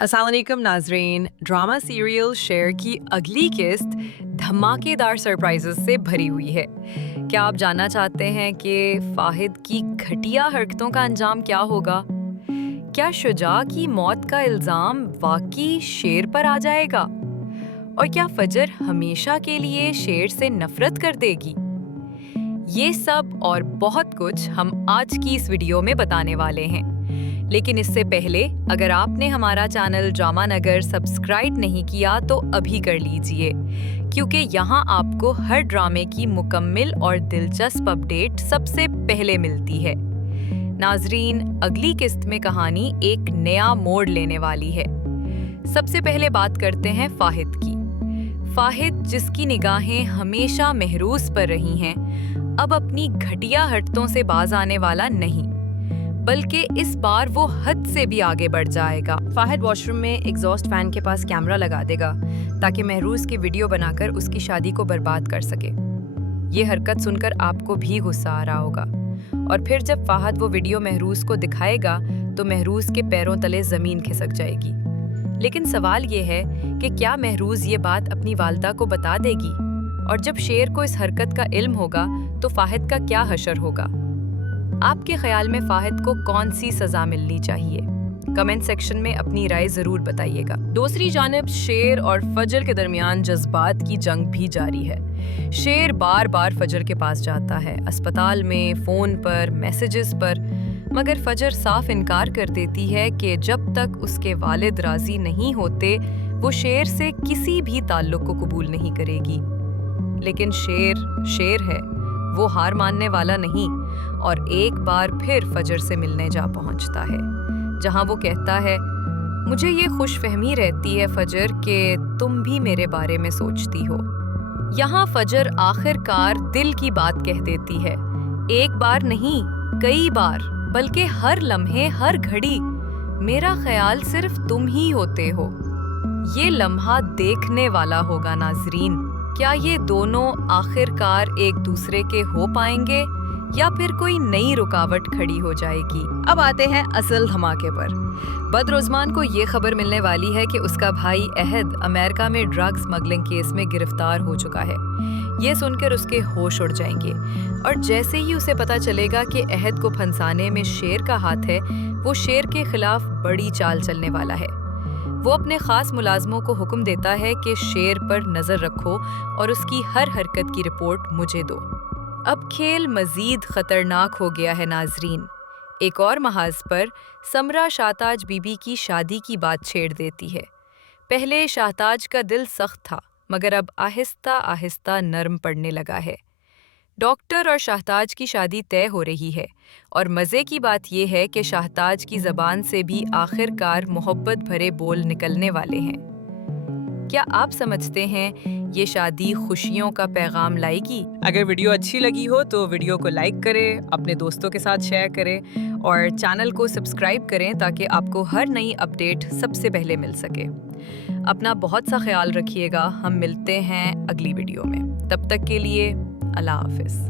अस्सलाम वालेकुम नाजरीन। ड्रामा सीरियल शेर की अगली किस्त धमाकेदार सरप्राइजेस से भरी हुई है। क्या आप जानना चाहते हैं कि फाहिद की घटिया हरकतों का अंजाम क्या होगा? क्या शुजा की मौत का इल्जाम वाकई शेर पर आ जाएगा? और क्या फजर हमेशा के लिए शेर से नफरत कर देगी? ये सब और बहुत कुछ हम आज की इस वीडियो में बताने वाले हैं। लेकिन इससे पहले अगर आपने हमारा चैनल ड्रामा नगर सब्सक्राइब नहीं किया तो अभी कर लीजिए, क्योंकि यहाँ आपको हर ड्रामे की मुकम्मल और दिलचस्प अपडेट सबसे पहले मिलती है। नाजरीन, अगली किस्त में कहानी एक नया मोड़ लेने वाली है। सबसे पहले बात करते हैं फाहिद की। फाहिद, जिसकी निगाहें हमेशा महरूस पर रही हैं, अब अपनी घटिया हरकतों से बाज आने वाला नहीं, बल्कि इस बार वो हद से भी आगे बढ़ जाएगा। फाहिद वॉशरूम में एग्जॉस्ट फैन के पास कैमरा लगा देगा ताकि महरूज की वीडियो बनाकर उसकी शादी को बर्बाद कर सके। ये हरकत सुनकर आपको भी गुस्सा आ रहा होगा, और फिर जब फाहिद वो वीडियो महरूज को दिखाएगा तो महरूज के पैरों तले जमीन खिसक जाएगी। लेकिन सवाल ये है कि क्या महरूज ये बात अपनी वालदा को बता देगी? और जब शेर को इस हरकत का इल्म होगा तो फाहिद का क्या हशर होगा? आपके ख्याल में फाहिद को कौन सी सजा मिलनी चाहिए? कमेंट सेक्शन में अपनी राय जरूर बताइएगा। दूसरी जानिब शेर और फजर के दरमियान जज्बात की जंग भी जारी है। शेर बार बार फजर के पास जाता है, अस्पताल में, फोन पर, मैसेजेस पर, मगर फजर साफ इनकार कर देती है कि जब तक उसके वालिद राजी नहीं होते वो शेर से किसी भी ताल्लुक को कबूल नहीं करेगी। लेकिन शेर है, वो हार मानने वाला नहीं, और एक बार फिर फजर से मिलने जा पहुंचता है, जहां वो कहता है, मुझे ये खुशफहमी रहती है फजर कि तुम भी मेरे बारे में सोचती हो। यहाँ फजर आखिरकार दिल की बात कह देती है। एक बार नहीं, कई बार, बल्कि हर लम्हे, हर घड़ी मेरा ख्याल सिर्फ तुम ही होते हो। ये लम्हा देखने वाला होगा नाजरीन। क्या ये दोनों आखिरकार एक दूसरे के हो पाएंगे या फिर कोई नई रुकावट खड़ी हो जाएगी? अब आते हैं असल धमाके पर। बद्र उस्मान को ये खबर मिलने वाली है कि उसका भाई अहद अमेरिका में ड्रग स्मगलिंग केस में गिरफ्तार हो चुका है। ये सुनकर उसके होश उड़ जाएंगे, और जैसे ही उसे पता चलेगा कि अहद को फंसाने में शेर का हाथ है, वो शेर के खिलाफ बड़ी चाल चलने वाला है। वो अपने खास मुलाजमों को हुक्म देता है कि शेर पर नजर रखो और उसकी हर हरकत की रिपोर्ट मुझे दो। अब खेल मजीद खतरनाक हो गया है नाजरीन। एक और महाज पर समरा शाहताज बीबी की शादी की बात छेड़ देती है। पहले शाहताज का दिल सख्त था, मगर अब आहिस्ता आहिस्ता नरम पड़ने लगा है। डॉक्टर और शाहताज की शादी तय हो रही है, और मज़े की बात यह है कि शाहताज की ज़बान से भी आखिरकार मोहब्बत भरे बोल निकलने वाले हैं। क्या आप समझते हैं ये शादी खुशियों का पैगाम लाएगी? अगर वीडियो अच्छी लगी हो तो वीडियो को लाइक करें, अपने दोस्तों के साथ शेयर करें और चैनल को सब्सक्राइब करें ताकि आपको हर नई अपडेट सबसे पहले मिल सके। अपना बहुत सा ख्याल रखिएगा। हम मिलते हैं अगली वीडियो में। तब तक के लिए अल्लाह हाफिज़।